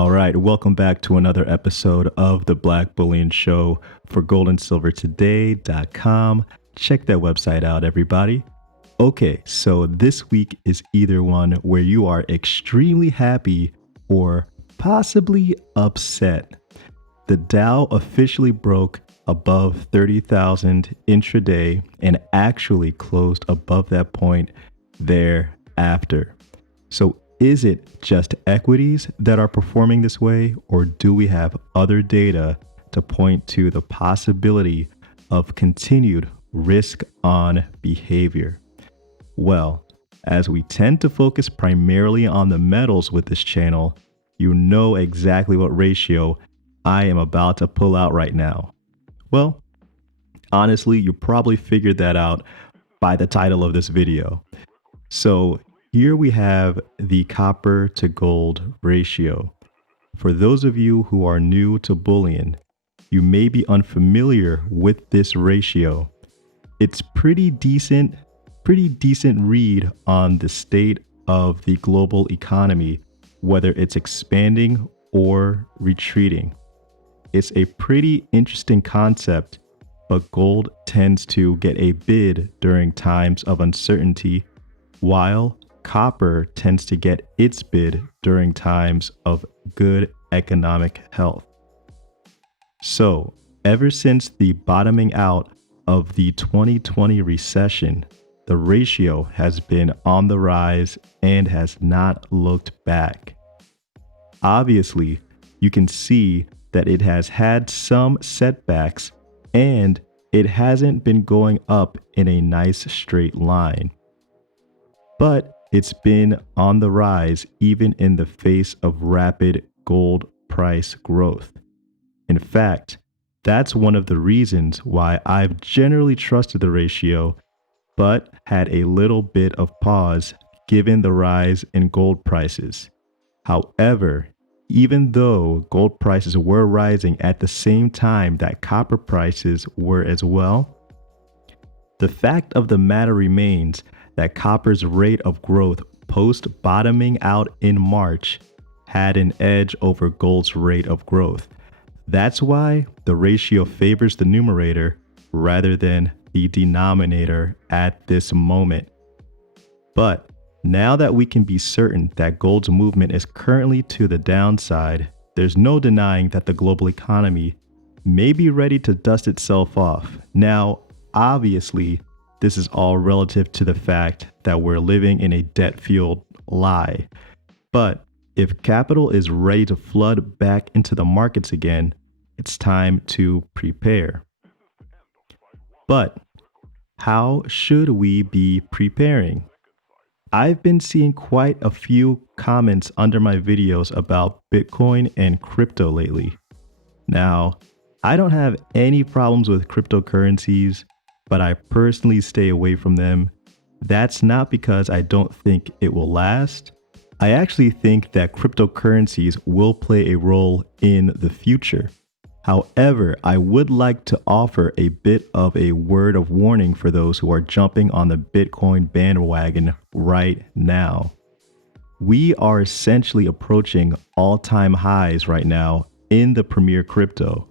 All right, welcome back to another episode of the Black Bullion Show for goldandsilvertoday.com. Check that website out, everybody. Okay, so this week is either one where you are extremely happy or possibly upset. The Dow officially broke above 30,000 intraday and actually closed above that point thereafter. So is it just equities that are performing this way, or do we have other data to point to the possibility of continued risk on behavior? Well, as we tend to focus primarily on the metals with this channel, you know exactly what ratio I am about to pull out right now. Well, honestly, you probably figured that out by the title of this video. So here we have the copper to gold ratio. For those of you who are new to bullion, you may be unfamiliar with this ratio. It's pretty decent read on the state of the global economy, whether it's expanding or retreating. It's a pretty interesting concept, but gold tends to get a bid during times of uncertainty, while copper tends to get its bid during times of good economic health. So, ever since the bottoming out of the 2020 recession, the ratio has been on the rise and has not looked back. Obviously, you can see that it has had some setbacks and it hasn't been going up in a nice straight line. But it's been on the rise even in the face of rapid gold price growth. In fact, that's one of the reasons why I've generally trusted the ratio, but had a little bit of pause given the rise in gold prices. However, even though gold prices were rising at the same time that copper prices were as well, the fact of the matter remains that copper's rate of growth post bottoming out in March had an edge over gold's rate of growth. That's why the ratio favors the numerator rather than the denominator at this moment. But now that we can be certain that gold's movement is currently to the downside, there's no denying that the global economy may be ready to dust itself off. Now, obviously, this is all relative to the fact that we're living in a debt-fueled lie. But if capital is ready to flood back into the markets again, it's time to prepare. But how should we be preparing? I've been seeing quite a few comments under my videos about Bitcoin and crypto lately. Now, I don't have any problems with cryptocurrencies, but I personally stay away from them. That's not because I don't think it will last. I actually think that cryptocurrencies will play a role in the future. However, I would like to offer a bit of a word of warning for those who are jumping on the Bitcoin bandwagon right now. We are essentially approaching all-time highs right now in the premier crypto.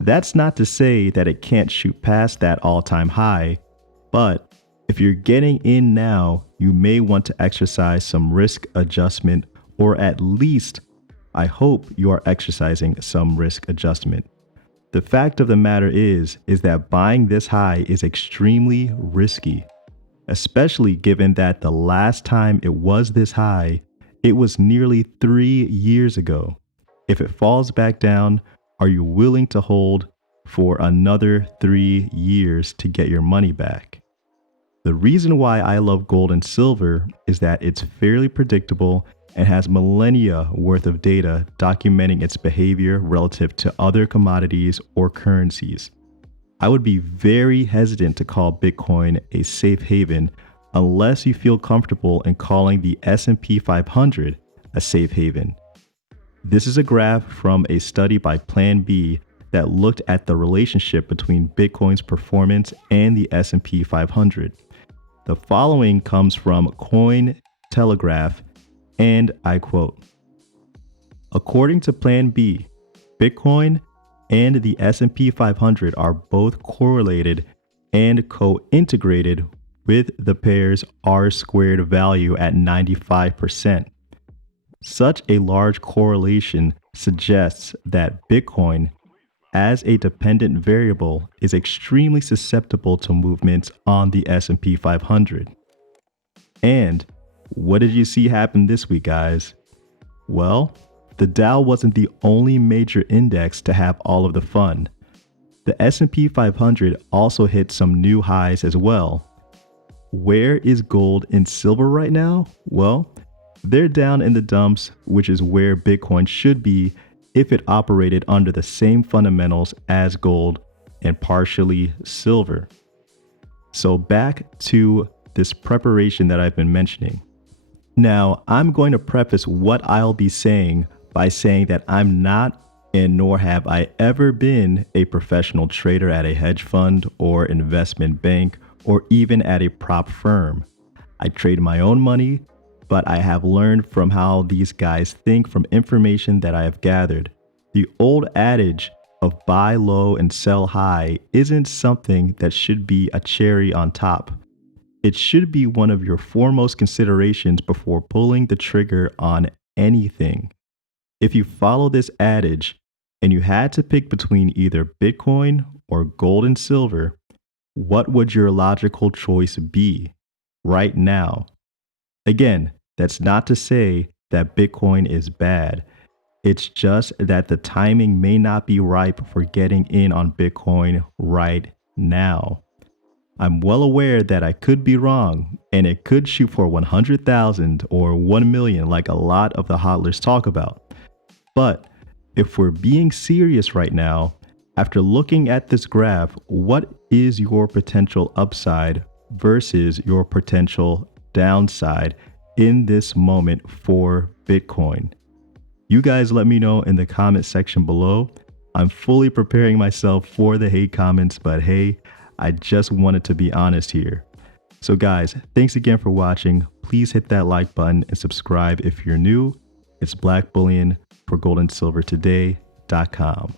That's not to say that it can't shoot past that all-time high, but if you're getting in now, you may want to exercise some risk adjustment, or at least I hope you are exercising some risk adjustment. The fact of the matter is that buying this high is extremely risky, especially given that the last time it was this high, it was nearly 3 years ago. If it falls back down, are you willing to hold for another 3 years to get your money back? The reason why I love gold and silver is that it's fairly predictable and has millennia worth of data documenting its behavior relative to other commodities or currencies. I would be very hesitant to call Bitcoin a safe haven unless you feel comfortable in calling the S&P 500 a safe haven. This is a graph from a study by Plan B that looked at the relationship between Bitcoin's performance and the S&P 500. The following comes from Cointelegraph, and I quote, According to Plan B, Bitcoin and the S&P 500 are both correlated and co-integrated with the pair's R-squared value at 95%. Such a large correlation suggests that Bitcoin, as a dependent variable, is extremely susceptible to movements on the S&P 500. And what did you see happen this week, guys? Well, the Dow wasn't the only major index to have all of the fun. The S&P 500 also hit some new highs as well. Where is gold and silver right now? Well, they're down in the dumps, which is where Bitcoin should be if it operated under the same fundamentals as gold and partially silver. So back to this preparation that I've been mentioning. Now, I'm going to preface what I'll be saying by saying that I'm not, and nor have I ever been, a professional trader at a hedge fund or investment bank or even at a prop firm. I trade my own money, but I have learned from how these guys think from information that I have gathered. The old adage of buy low and sell high isn't something that should be a cherry on top. It should be one of your foremost considerations before pulling the trigger on anything. If you follow this adage and you had to pick between either Bitcoin or gold and silver, what would your logical choice be right now? Again, that's not to say that Bitcoin is bad. It's just that the timing may not be ripe for getting in on Bitcoin right now. I'm well aware that I could be wrong, and it could shoot for 100,000 or 1 million like a lot of the hodlers talk about. But if we're being serious right now, after looking at this graph, what is your potential upside versus your potential downside in this moment for Bitcoin? You guys let me know in the comment section below. I'm fully preparing myself for the hate comments, but hey, I just wanted to be honest here. So guys, thanks again for watching. Please hit that like button and subscribe if you're new. It's Black Bullion for goldandsilvertoday.com.